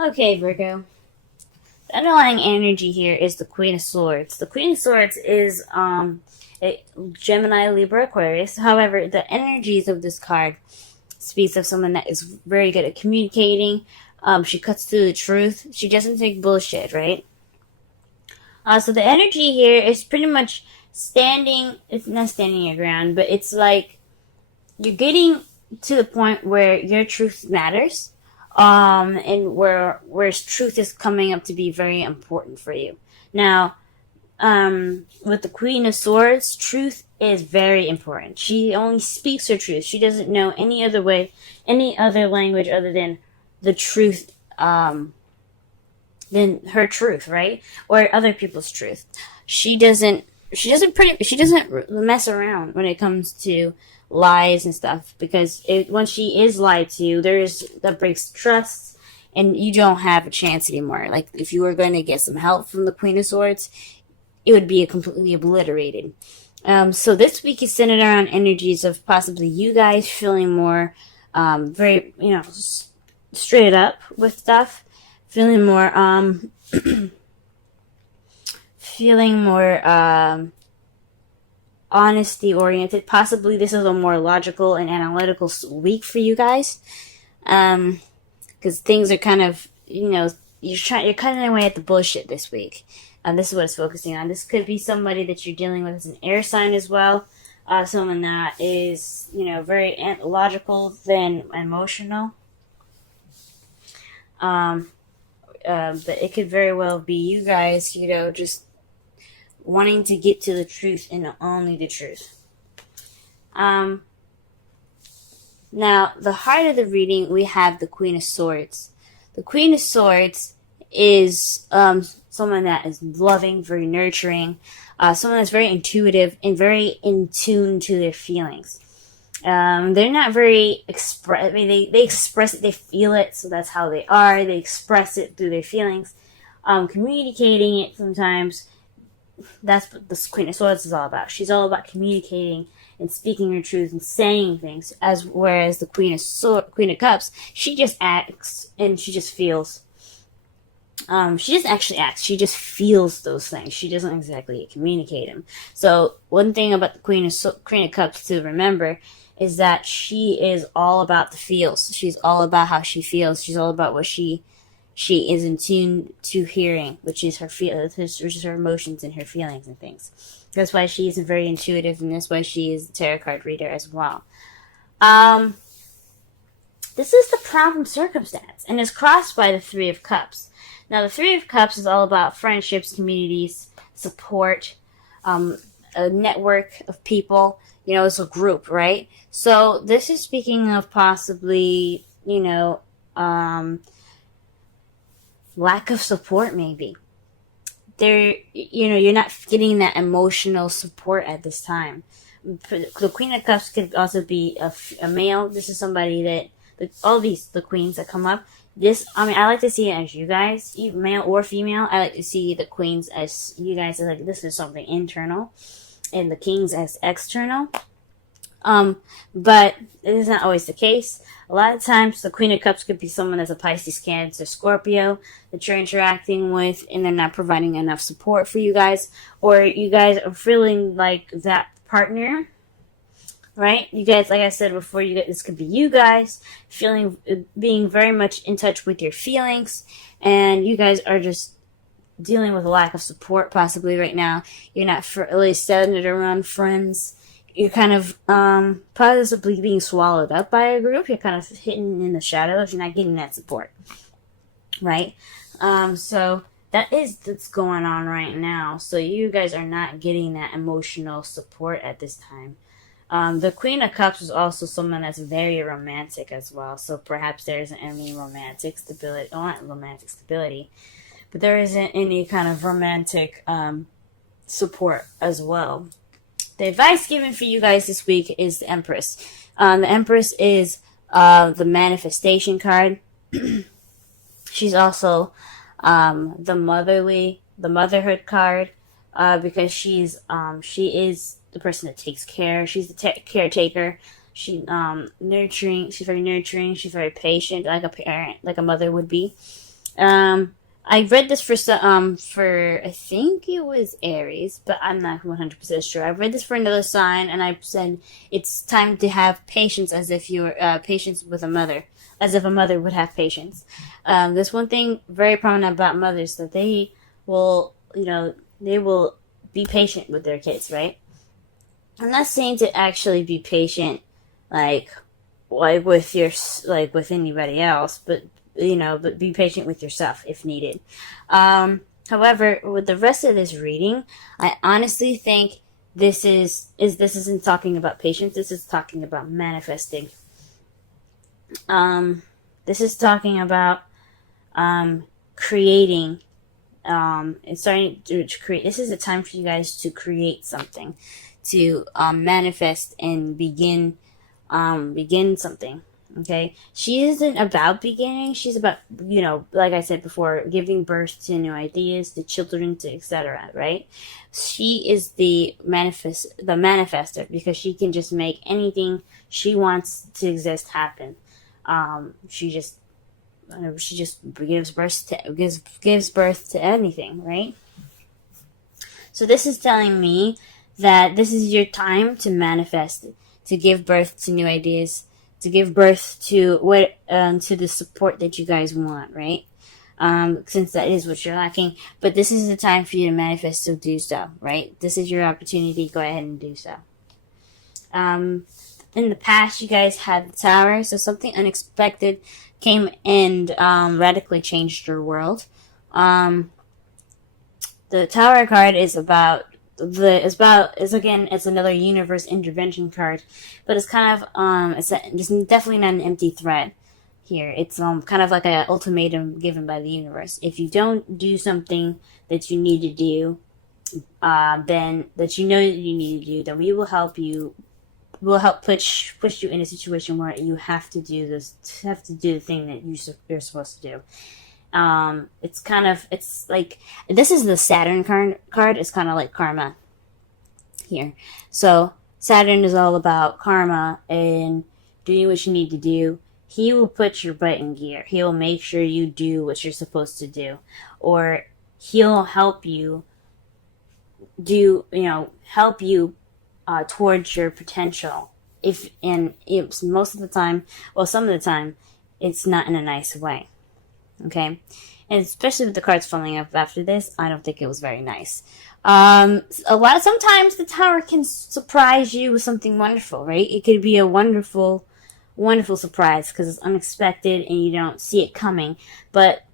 Okay, Virgo. The underlying energy here is the Queen of Swords. The Queen of Swords is a Gemini, Libra, Aquarius. However, the energies of this card speaks of someone that is very good at communicating. She cuts through the truth. She doesn't take bullshit, right? So the energy here is pretty much standing. It's not standing your ground, but it's like you're getting to the point where your truth matters, and where truth is coming up to be very important for you. Now, with the Queen of Swords, truth is very important. She only speaks her truth. She doesn't know any other way, any other language other than the truth, than her truth, right? Or other people's truth. She doesn't. She doesn't mess around when it comes to lies and stuff, because when she is lied to, that breaks trust, and you don't have a chance anymore. Like, if you were going to get some help from the Queen of Swords, it would be completely obliterated. So this week is centered around energies of possibly you guys feeling more, very, straight up with stuff, feeling more, feeling more, honesty oriented. Possibly this is a more logical and analytical week for you guys, because things are kind of, you're cutting away at the bullshit this week. This is what it's focusing on. This could be somebody that you're dealing with as an air sign as well. Someone that is, very logical than emotional. But it could very well be you guys, just wanting to get to the truth and only the truth. Now, the heart of the reading, we have the Queen of Swords. The Queen of Swords is someone that is loving, very nurturing, someone that's very intuitive and very in tune to their feelings. They're not very they express it, they feel it, so that's how they are. They express it through their feelings. Communicating it sometimes, that's what this Queen of Swords is all about. She's all about communicating and speaking her truth and saying things, whereas the Queen of Cups, she just acts and she just feels. She doesn't actually act. She just feels those things. She doesn't exactly communicate them. So one thing about the Queen of Cups to remember is that she is all about the feels. She's all about how she feels. She's all about what she is in tune to hearing, which is which is her emotions and her feelings and things. That's why she is very intuitive, and that's why she is a tarot card reader as well. This is the problem circumstance, and is crossed by the Three of Cups. Now, the Three of Cups is all about friendships, communities, support, a network of people. It's a group, right? So this is speaking of possibly, lack of support, maybe. You're not getting that emotional support at this time. The Queen of Cups could also be a male. This is somebody that, all the queens that come up, I like to see it as you guys, male or female. I like to see the queens as you guys, as like, this is something internal, and the kings as external. But it is not always the case. A lot of times, the Queen of Cups could be someone that's a Pisces, Cancer, Scorpio that you're interacting with, and they're not providing enough support for you guys, or you guys are feeling like that partner, right? You guys, like I said before, this could be you guys being very much in touch with your feelings, and you guys are just dealing with a lack of support possibly right now. You're not really centered around friends. You're kind of possibly being swallowed up by a group. You're kind of hidden in the shadows. You're not getting that support, right? So that's going on right now. So you guys are not getting that emotional support at this time. The Queen of Cups is also someone that's very romantic as well. So perhaps there isn't any romantic stability, not romantic stability, but there isn't any kind of romantic support as well. The advice given for you guys this week is the Empress. The Empress is the manifestation card. She's also the motherhood card, because she is the person that takes care. She's the caretaker. She's nurturing. She's very nurturing. She's very patient, like a parent, like a mother would be. I read this for I think it was Aries, but I'm not 100% sure. I read this for another sign, and I said it's time to have patience, as if you're patience with a mother, as if a mother would have patience. There's one thing very prominent about mothers, that they will, they will be patient with their kids, right? I'm not saying to actually be patient, like with with anybody else, but but be patient with yourself if needed. However, with the rest of this reading, I honestly think this isn't talking about patience. This is talking about manifesting. This is talking about creating. It's starting to create. This is a time for you guys to create something, to manifest and begin something. Okay, she isn't about beginning. She's about, like I said before, giving birth to new ideas, to children, to etc. Right? She is the manifester, because she can just make anything she wants to exist happen. She just gives birth to anything, right? So this is telling me that this is your time to manifest, to give birth to new ideas, to give birth to to the support that you guys want, right? Since that is what you're lacking. But this is the time for you to manifest, so do so, right? This is your opportunity. Go ahead and do so. In the past, you guys had the Tower, so something unexpected came and radically changed your world. The Tower card is it's another universe intervention card, but it's kind of it's definitely not an empty threat here. It's kind of like an ultimatum given by the universe. If you don't do something that you need to do, then that you know that you need to do, then we will help you. We'll help push you in a situation where you have to do the thing that you're supposed to do. It's like, this is the Saturn card. It's kind of like karma here. So Saturn is all about karma and doing what you need to do. He will put your butt in gear. He will make sure you do what you're supposed to do, or he'll help you towards your potential. Most of the time, some of the time, it's not in a nice way. Okay? And especially with the cards falling up after this, I don't think it was very nice. Sometimes the Tower can surprise you with something wonderful, right? It could be a wonderful, wonderful surprise because it's unexpected and you don't see it coming. But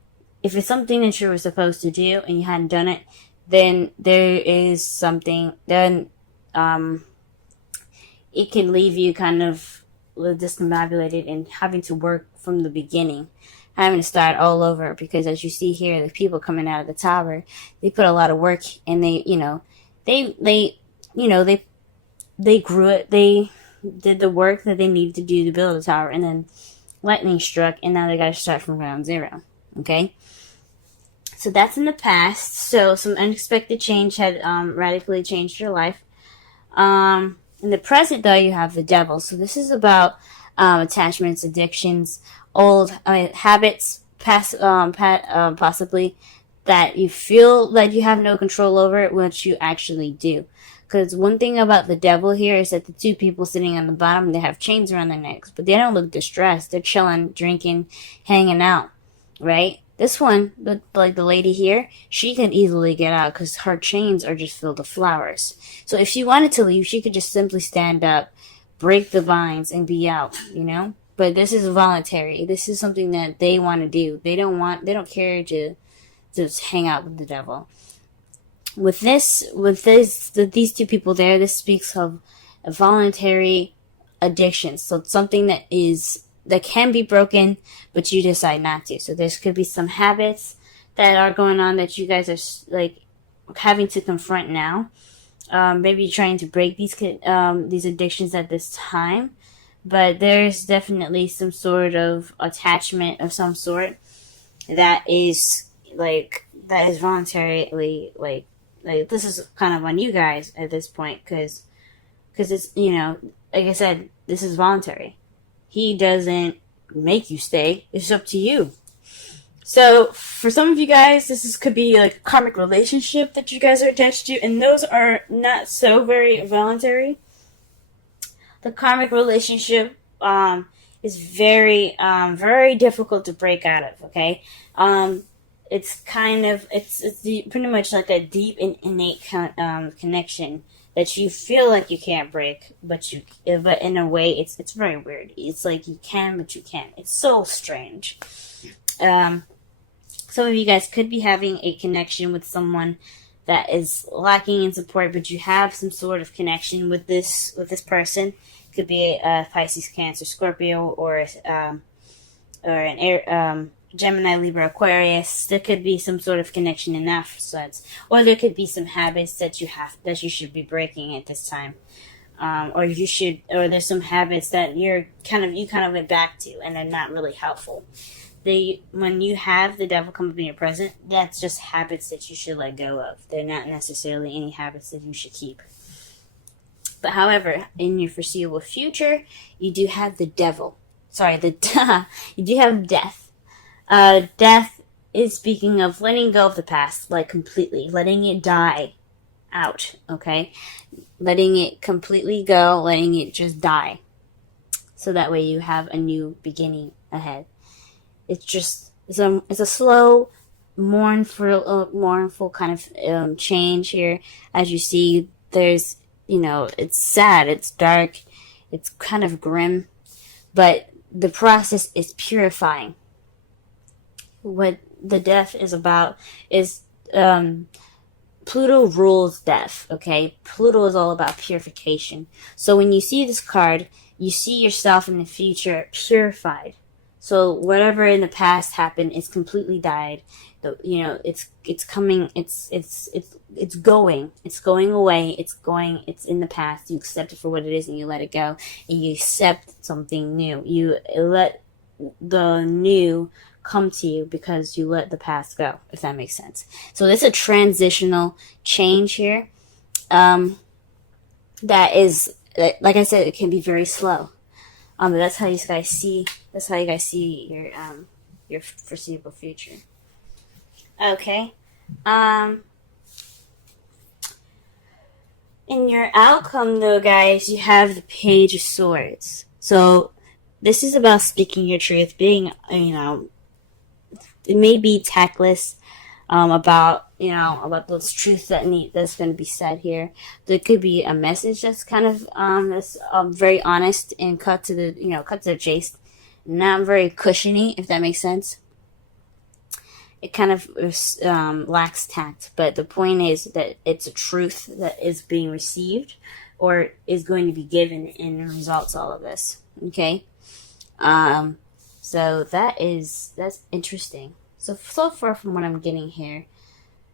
if it's something that you were supposed to do and you hadn't done it, then there is something, it can leave you kind of discombobulated and having to work from the beginning, having to start all over, because as you see here, the people coming out of the Tower, they put a lot of work, and they grew it, they did the work that they needed to do to build the Tower, and then lightning struck, and now they gotta start from ground zero. Okay? So that's in the past. So some unexpected change had radically changed your life. In the present, though, you have the Devil. So this is about attachments, addictions, old habits, possibly, that you feel that you have no control over, which you actually do. Because one thing about the Devil here is that the two people sitting on the bottom, they have chains around their necks, but they don't look distressed. They're chilling, drinking, hanging out, right? This one, like the lady here, she can easily get out because her chains are just filled with flowers. So if she wanted to leave, she could just simply stand up, break the vines, and be out, But this is voluntary. This is something that they want to do. They don't care to just hang out with the Devil. With these two people there, this speaks of a voluntary addiction. So it's something that can be broken, but you decide not to. So there could be some habits that are going on that you guys are like having to confront now. Maybe trying to break these addictions at this time, but there's definitely some sort of attachment of some sort that is voluntarily like this is kind of on you guys at this point because it's like I said, this is voluntary. He doesn't make you stay. It's up to you. So for some of you guys, could be like a karmic relationship that you guys are attached to, and those are not so very voluntary. The karmic relationship is very very difficult to break out of. Okay, it's pretty much like a deep and innate connection that you feel like you can't break, but in a way it's very weird. It's like you can, but you can't. It's so strange. Some of you guys could be having a connection with someone that is lacking in support, but you have some sort of connection with this person. It could be a Pisces, Cancer, Scorpio, or an air, Gemini, Libra, Aquarius. There could be some sort of connection in that sense, or there could be some habits that you should be breaking at this time, or there's some habits that you kind of went back to, and they're not really helpful. When you have the devil come up in your present, that's just habits that you should let go of. They're not necessarily any habits that you should keep. But however, in your foreseeable future, you do have the devil. Sorry, you do have death. Death is speaking of letting go of the past, like completely, letting it die out, okay? Letting it completely go, letting it just die. So that way you have a new beginning ahead. It's a slow, mournful kind of change here. As you see, there's, it's sad, it's dark, it's kind of grim, but the process is purifying. What the death is about is Pluto rules death, okay? Pluto is all about purification. So when you see this card, you see yourself in the future purified. So whatever in the past happened is completely died. It's coming. It's going away. It's in the past. You accept it for what it is, and you let it go, and you accept something new. You let the new come to you because you let the past go. If that makes sense. So there's a transitional change here. That is, like I said, it can be very slow. But that's how you guys see. That's how you guys see your foreseeable future. Okay. In your outcome, though, guys, you have the Page of Swords. So this is about speaking your truth, being, it may be tactless, about those truths that's going to be said here. There could be a message that's kind of that's very honest and cut to the chase, not very cushiony, if that makes sense. It kind of lacks tact, but the point is that it's a truth that is being received or is going to be given in results all of this. Okay, so that's interesting. So far from what I'm getting here,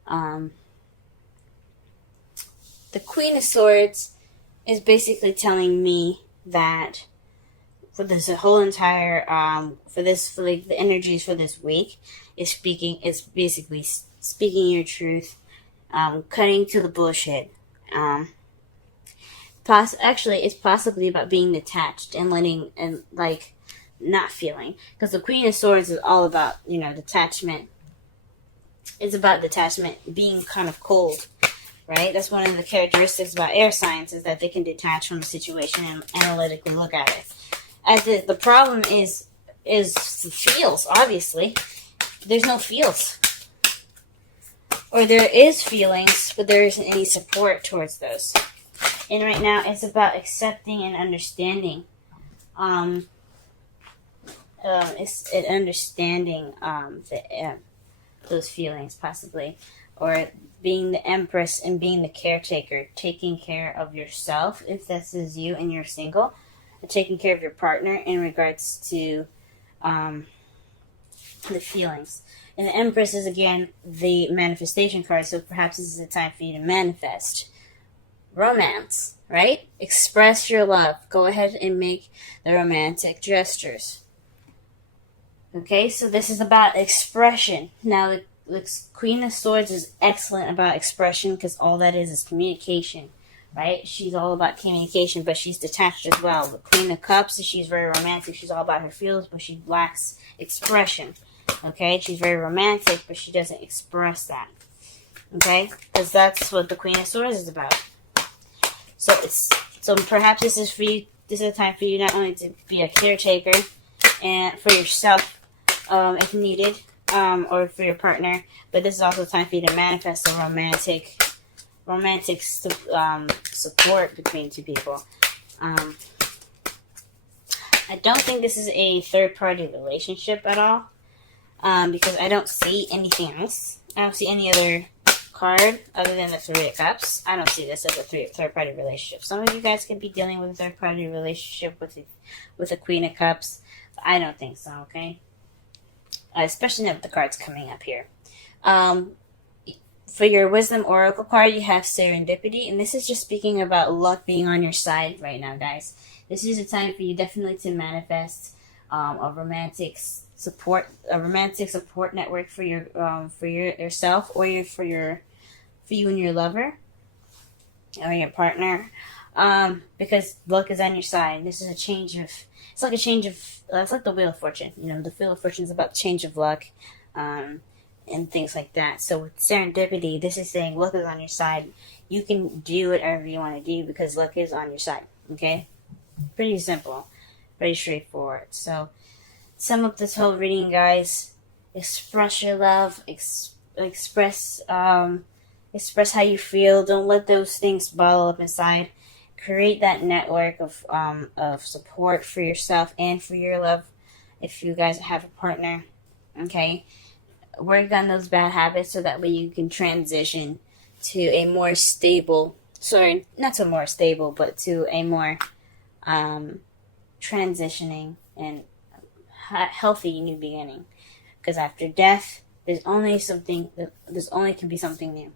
the Queen of Swords is basically telling me that for this whole entire the energies for this week is basically speaking your truth, cutting to the bullshit. It's possibly about being detached and letting and like not feeling, because the Queen of Swords is all about detachment. It's about detachment, being kind of cold, right? That's one of the characteristics about air signs, is that they can detach from the situation and analytically look at it. As the problem is the feels. Obviously, there's no feels, or there is feelings, but there isn't any support towards those. And right now, it's about accepting and understanding. Those feelings, possibly, or being the Empress and being the caretaker, taking care of yourself if this is you and you're single, and taking care of your partner in regards to the feelings. And the Empress is again the manifestation card, so perhaps this is a time for you to manifest romance, right? Express your love. Go ahead and make the romantic gestures. Okay, so this is about expression. Now, the Queen of Swords is excellent about expression because all that is communication, right? She's all about communication, but she's detached as well. The Queen of Cups, she's very romantic. She's all about her feelings, but she lacks expression. Okay, she's very romantic, but she doesn't express that. Okay, because that's what the Queen of Swords is about. So perhaps this is for you. This is a time for you not only to be a caretaker and for yourself, if needed, or for your partner, but this is also a time for you to manifest a romantic support between two people. I don't think this is a third-party relationship at all, because I don't see anything else. I don't see any other card other than the Three of Cups. I don't see this as a third-party relationship. Some of you guys could be dealing with a third-party relationship with a Queen of Cups. But I don't think so, okay? Especially now with the cards coming up here. For your Wisdom Oracle card, you have Serendipity, and this is just speaking about luck being on your side right now, guys. This is a time for you definitely to manifest a romantic support network for yourself, or for you and your lover or your partner, because luck is on your side. This is a change of. It's like the Wheel of Fortune. You know, the Wheel of Fortune is about change of luck, and things like that. So with Serendipity, this is saying luck is on your side. You can do whatever you want to do because luck is on your side. Okay, pretty simple, pretty straightforward. So sum up this whole reading, guys. Express your love. Express how you feel. Don't let those things bottle up inside. Create that network of support for yourself and for your love if you guys have a partner. Okay? Work on those bad habits so that way you can transition to a more stable, not to more stable, but to a more transitioning and healthy new beginning. Because after death, there's only can be something new.